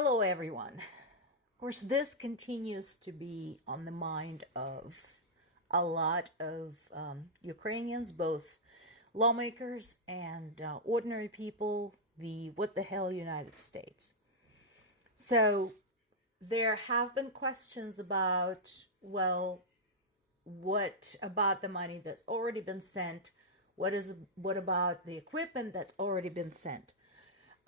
Hello, everyone. Of course, this continues to be on the mind of a lot of Ukrainians, both lawmakers and ordinary people, the what the hell United States. So there have been questions about, well, what about the money that's already been sent? What about the equipment that's already been sent?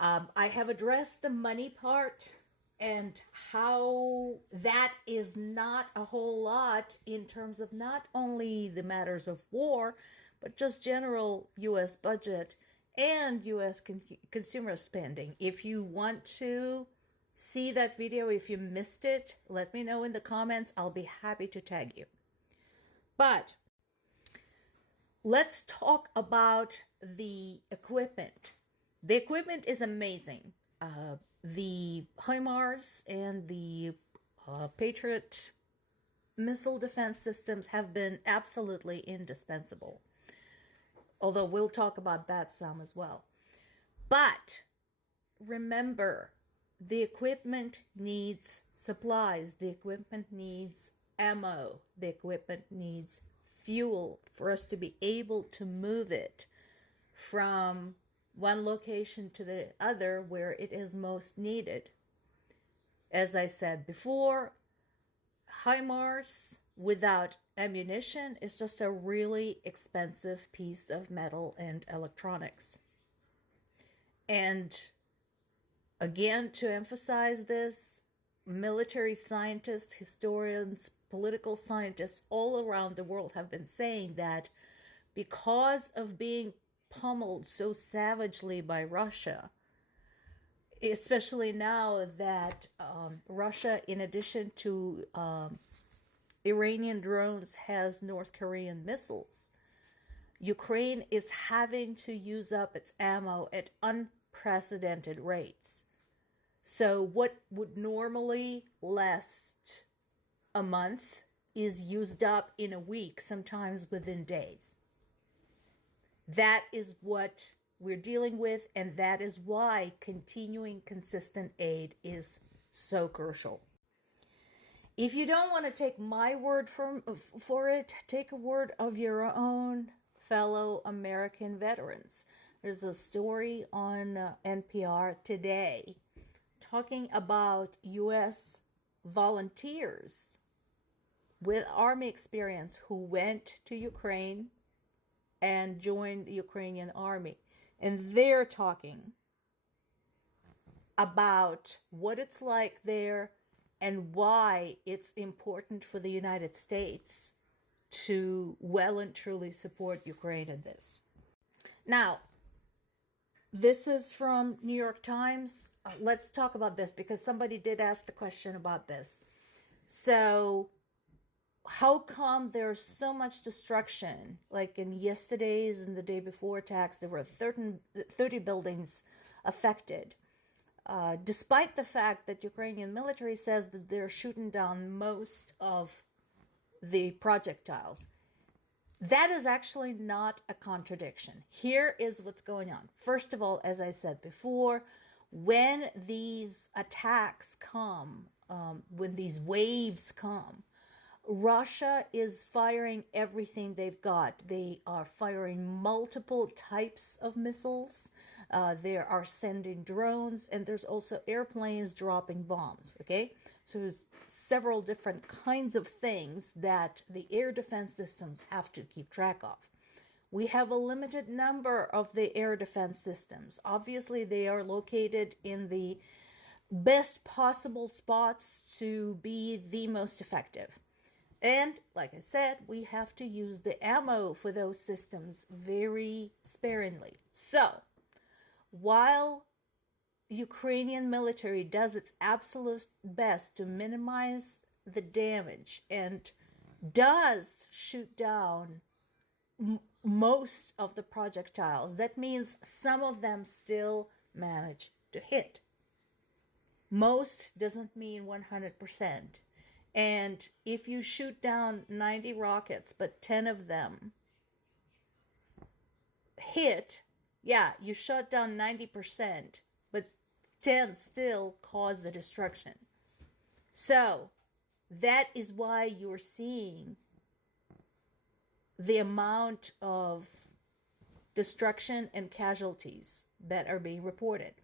I have addressed the money part and how that is not a whole lot in terms of not only the matters of war, but just general U.S. budget and U.S. consumer spending. If you want to see that video, if you missed it, let me know in the comments. I'll be happy to tag you. But let's talk about the equipment. The equipment is amazing. The HIMARS and the Patriot missile defense systems have been absolutely indispensable. Although we'll talk about that some as well. But remember, the equipment needs supplies. The equipment needs ammo. The equipment needs fuel for us to be able to move it from one location to the other where it is most needed. As I said before, HIMARS without ammunition is just a really expensive piece of metal and electronics. And again, to emphasize this, military scientists, historians, political scientists all around the world have been saying that because of being pummeled so savagely by Russia, especially now that Russia, in addition to Iranian drones, has North Korean missiles, Ukraine is having to use up its ammo at unprecedented rates. So what would normally last a month is used up in a week, sometimes within days. That is what we're dealing with, and that is why continuing consistent aid is so crucial. If you don't want to take my word for it, take a word of your own fellow American veterans. There's a story on NPR today talking about U.S. volunteers with Army experience who went to Ukraine and joined the Ukrainian army. And they're talking about what it's like there and why it's important for the United States to well and truly support Ukraine in this. Now, this is from New York Times. Let's talk about this because somebody did ask the question about this. So, how come there's so much destruction? Like in yesterday's and the day before attacks, there were 30 buildings affected. Despite the fact that Ukrainian military says that they're shooting down most of the projectiles. That is actually not a contradiction. Here is what's going on. First of all, as I said before, when these attacks come, when these waves come, Russia is firing everything they've got. They are firing multiple types of missiles. They are sending drones, and there's also airplanes dropping bombs, okay? So there's several different kinds of things that the air defense systems have to keep track of. We have a limited number of the air defense systems. Obviously, they are located in the best possible spots to be the most effective. And like I said, we have to use the ammo for those systems very sparingly. So, while Ukrainian military does its absolute best to minimize the damage and does shoot down most of the projectiles, that means some of them still manage to hit. Most doesn't mean 100%. And if you shoot down 90 rockets, but 10 of them hit, yeah, you shot down 90%, but 10 still cause the destruction. So that is why you're seeing the amount of destruction and casualties that are being reported.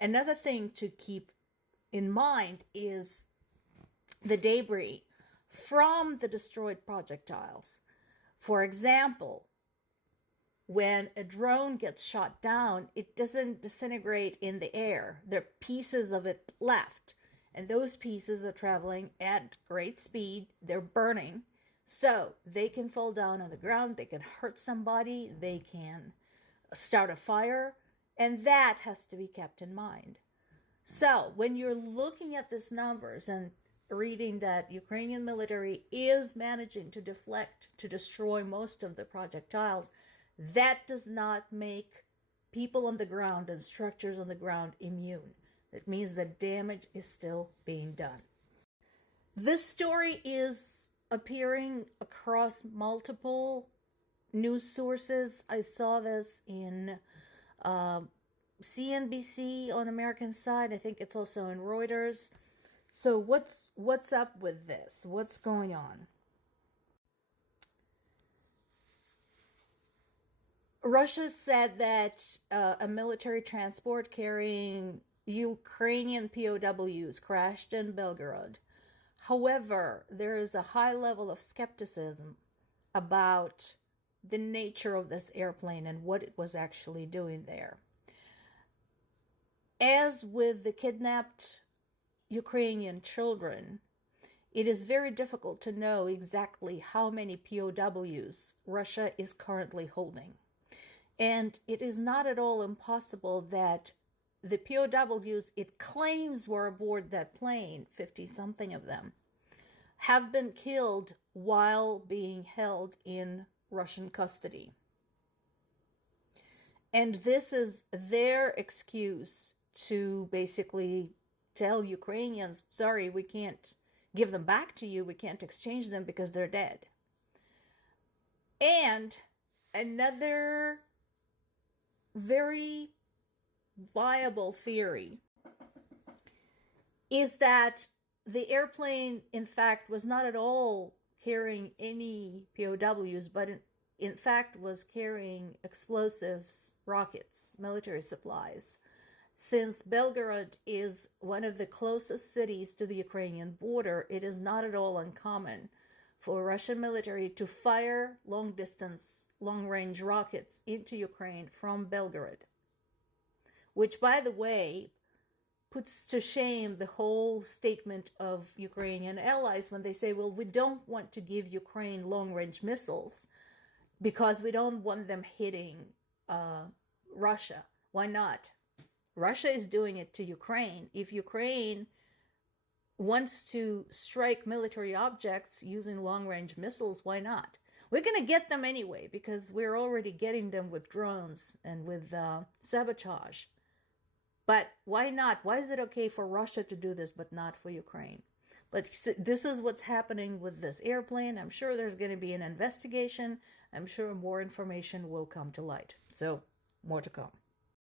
Another thing to keep in mind is the debris from the destroyed projectiles. For example, when a drone gets shot down, it doesn't disintegrate in the air. There are pieces of it left, and those pieces are traveling at great speed. They're burning, so they can fall down on the ground, they can hurt somebody, they can start a fire, and that has to be kept in mind. So when you're looking at these numbers and reading that Ukrainian military is managing to deflect, to destroy most of the projectiles, that does not make people on the ground and structures on the ground immune. That means that damage is still being done. This story is appearing across multiple news sources. I saw this in CNBC on American side. I think it's also in Reuters. So what's up with this? What's going on? Russia said that a military transport carrying Ukrainian POWs crashed in Belgorod. However, there is a high level of skepticism about the nature of this airplane and what it was actually doing there. As with the kidnapped Ukrainian children, it is very difficult to know exactly how many POWs Russia is currently holding. And it is not at all impossible that the POWs it claims were aboard that plane, 50-something of them, have been killed while being held in Russian custody. And this is their excuse to basically tell Ukrainians, sorry, we can't give them back to you, we can't exchange them because they're dead. And another very viable theory is that the airplane, in fact, was not at all carrying any POWs, but in fact was carrying explosives, rockets, military supplies. Since Belgorod is one of the closest cities to the Ukrainian border, it is not at all uncommon for Russian military to fire long-distance, long-range rockets into Ukraine from Belgorod, which, by the way, puts to shame the whole statement of Ukrainian allies when they say, well, we don't want to give Ukraine long-range missiles because we don't want them hitting Russia. Why not? Russia is doing it to Ukraine. If Ukraine wants to strike military objects using long-range missiles, why not? We're going to get them anyway because we're already getting them with drones and with sabotage. But why not? Why is it okay for Russia to do this but not for Ukraine? But this is what's happening with this airplane. I'm sure there's going to be an investigation. I'm sure more information will come to light. So, more to come.